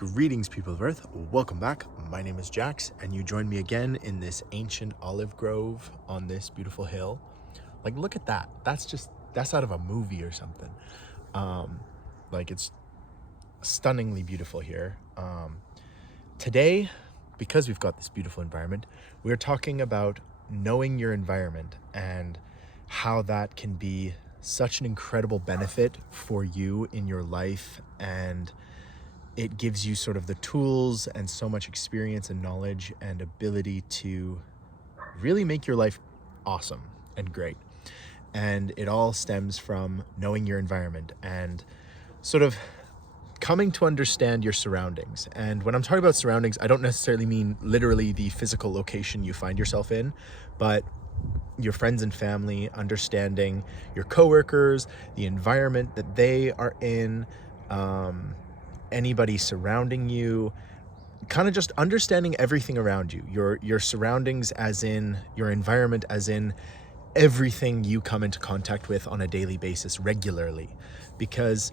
Greetings, people of Earth. Welcome back. My name is Jax, and you join me again in this ancient olive grove on this beautiful hill. Like, look at that. That's out of a movie or something. It's stunningly beautiful here. Today, because we've got this beautiful environment, we're talking about knowing your environment and how that can be such an incredible benefit for you in your life, and it gives you sort of the tools and so much experience and knowledge and ability to really make your life awesome and great. And it all stems from knowing your environment and sort of coming to understand your surroundings. And when I'm talking about surroundings, I don't necessarily mean literally the physical location you find yourself in, but your friends and family, understanding your coworkers, the environment that they are in, anybody surrounding you, kind of just understanding everything around you, your surroundings, as in your environment, as in everything you come into contact with on a daily basis regularly. Because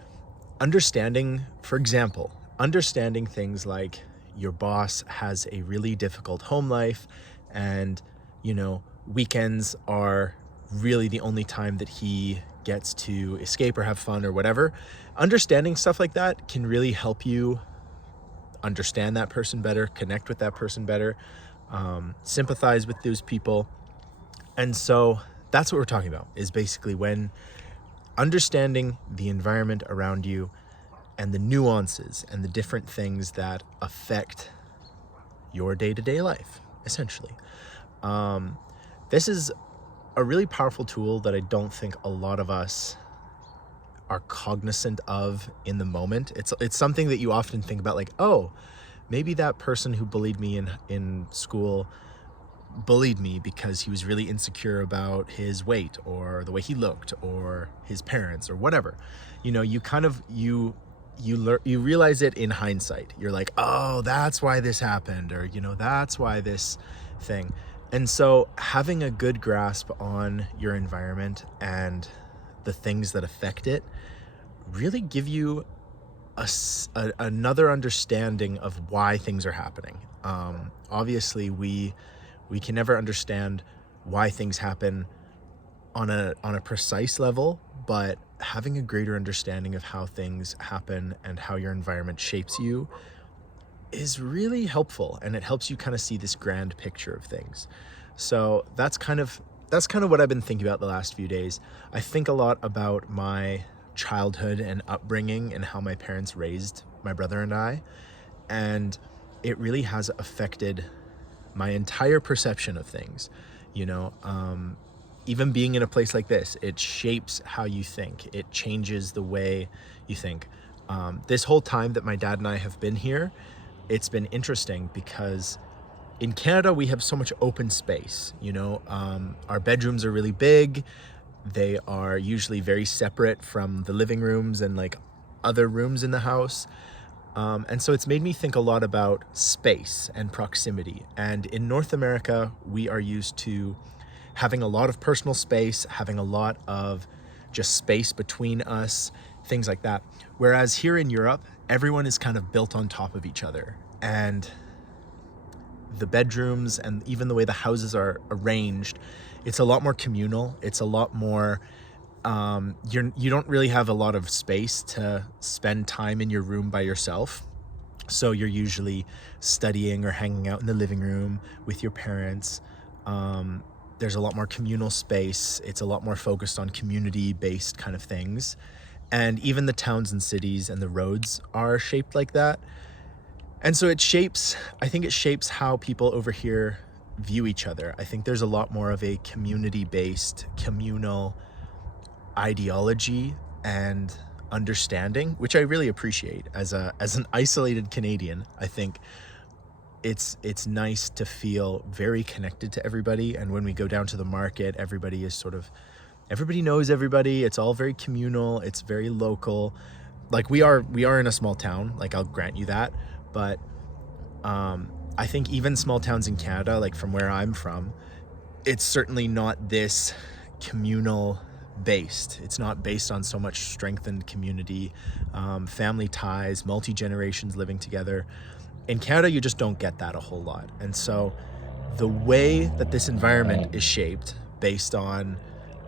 understanding, for example, understanding things like your boss has a really difficult home life, and weekends are really the only time that he gets to escape or have fun or whatever. Understanding stuff like that can really help you understand that person better, connect with that person better, sympathize with those people. And so that's what we're talking about, is basically when understanding the environment around you and the nuances and the different things that affect your day-to-day life, essentially. This is a really powerful tool that I don't think a lot of us are cognizant of in the moment. It's something that you often think about, like, oh, maybe that person who bullied me in school bullied me because he was really insecure about his weight or the way he looked or his parents or whatever. You realize it in hindsight. You're like, oh, that's why this happened, or that's why this thing. And so having a good grasp on your environment and the things that affect it really give you another understanding of why things are happening. Obviously, we can never understand why things happen on a precise level, but having a greater understanding of how things happen and how your environment shapes you is really helpful, and it helps you kind of see this grand picture of things. So that's kind of what I've been thinking about the last few days. I think a lot about my childhood and upbringing and how my parents raised my brother and I, and it really has affected my entire perception of things. Even being in a place like this, it shapes how you think. It changes the way you think. This whole time that my dad and I have been here, it's been interesting because in Canada, we have so much open space. Our bedrooms are really big. They are usually very separate from the living rooms and like other rooms in the house. And so it's made me think a lot about space and proximity. And in North America, we are used to having a lot of personal space, having a lot of just space between us, things like that. Whereas here in Europe, everyone is kind of built on top of each other. And the bedrooms and even the way the houses are arranged, it's a lot more communal. It's a lot more, you don't really have a lot of space to spend time in your room by yourself. So you're usually studying or hanging out in the living room with your parents. There's a lot more communal space. It's a lot more focused on community-based kind of things. And even the towns and cities and the roads are shaped like that. And so I think it shapes how people over here view each other. I think there's a lot more of a community-based, communal ideology and understanding, which I really appreciate. As an isolated Canadian, I think it's nice to feel very connected to everybody. And when we go down to the market, everybody knows everybody. It's all very communal. It's very local. Like we are in a small town, like I'll grant you that. But I think even small towns in Canada, like from where I'm from, it's certainly not this communal based. It's not based on so much strengthened community, family ties, multi-generations living together. In Canada, you just don't get that a whole lot. And so the way that this environment is shaped based on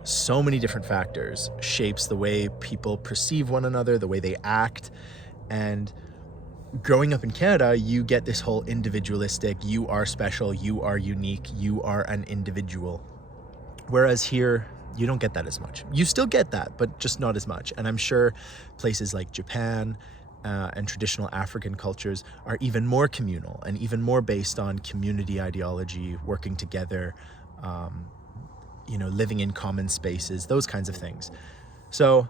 so many different factors shapes the way people perceive one another, the way they act. And growing up in Canada, you get this whole individualistic, you are special, you are unique, you are an individual. Whereas here, you don't get that as much. You still get that, but just not as much. And I'm sure places like Japan and traditional African cultures are even more communal and even more based on community ideology, working together, living in common spaces, those kinds of things. So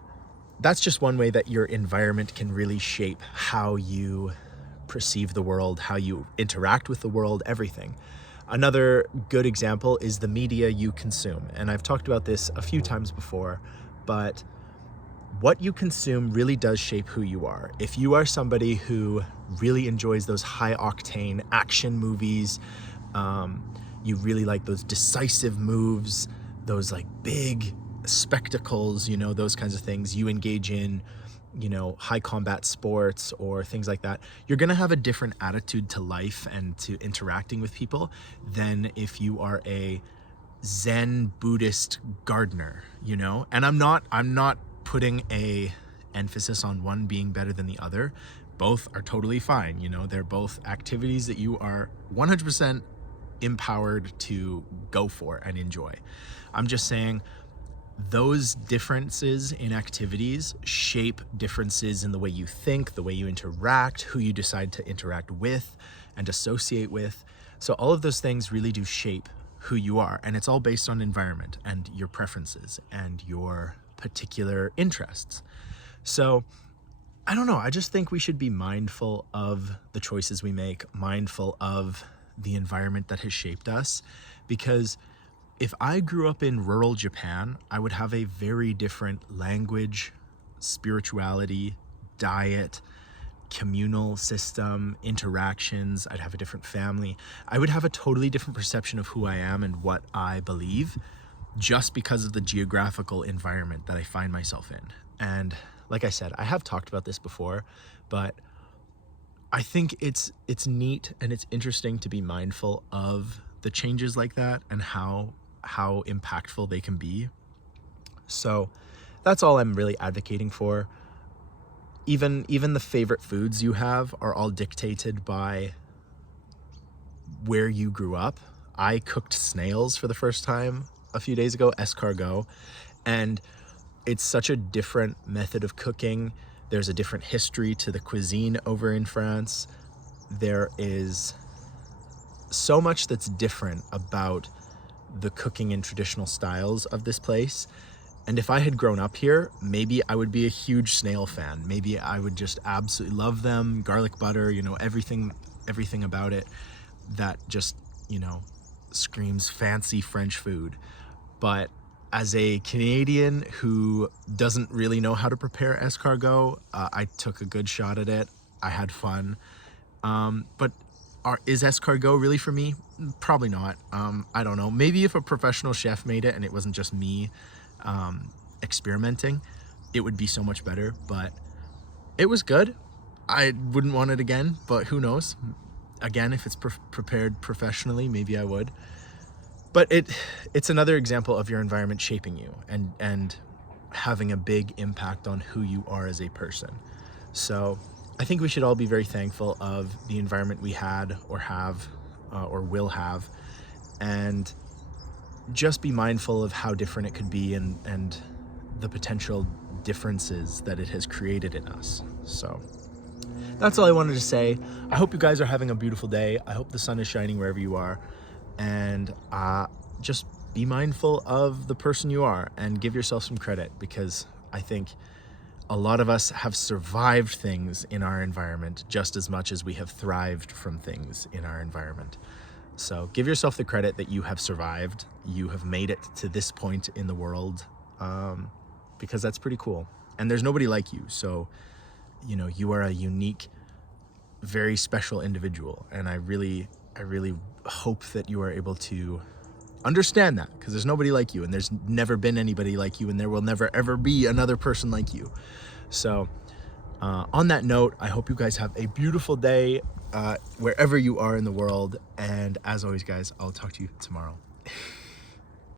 that's just one way that your environment can really shape how you perceive the world, how you interact with the world, everything. Another good example is the media you consume. And I've talked about this a few times before, but what you consume really does shape who you are. If you are somebody who really enjoys those high octane action movies, you really like those decisive moves, those like big spectacles, those kinds of things, you engage in, high combat sports or things like that, you're going to have a different attitude to life and to interacting with people than if you are a Zen Buddhist gardener, and I'm not putting a emphasis on one being better than the other. Both are totally fine. They're both activities that you are 100% empowered to go for and enjoy. I'm just saying those differences in activities shape differences in the way you think, the way you interact, who you decide to interact with and associate with. So all of those things really do shape who you are, and it's all based on environment and your preferences and your particular interests. So I don't know, I just think we should be mindful of the choices we make, mindful of the environment that has shaped us, because if I grew up in rural Japan, I would have a very different language, spirituality, diet, communal system, interactions. I'd have a different family. I would have a totally different perception of who I am and what I believe just because of the geographical environment that I find myself in. And like I said, I have talked about this before, but I think it's neat and it's interesting to be mindful of the changes like that and how impactful they can be. So that's all I'm really advocating for. Even the favorite foods you have are all dictated by where you grew up. I cooked snails for the first time a few days ago, escargot, and it's such a different method of cooking. There's a different history to the cuisine over in France. There is so much that's different about the cooking and traditional styles of this place. And if I had grown up here, maybe I would be a huge snail fan. Maybe I would just absolutely love them. Garlic butter, everything about it that just, screams fancy French food. But as a Canadian who doesn't really know how to prepare escargot, I took a good shot at it. I had fun. But is escargot really for me? Probably not. I don't know. Maybe if a professional chef made it and it wasn't just me experimenting, it would be so much better. But it was good. I wouldn't want it again, but who knows? Again, if it's prepared professionally, maybe I would. But it's another example of your environment shaping you and having a big impact on who you are as a person. So I think we should all be very thankful of the environment we had or have or will have, and just be mindful of how different it could be and the potential differences that it has created in us. So that's all I wanted to say. I hope you guys are having a beautiful day. I hope the sun is shining wherever you are, and just be mindful of the person you are and give yourself some credit, because I think a lot of us have survived things in our environment just as much as we have thrived from things in our environment. So give yourself the credit that you have survived. You have made it to this point in the world, because that's pretty cool. And there's nobody like you. So, you are a unique, very special individual. And I really hope that you are able to Understand that, because there's nobody like you, and there's never been anybody like you, and there will never ever be another person like you. So on that note, I hope you guys have a beautiful day wherever you are in the world. And as always, guys, I'll talk to you tomorrow.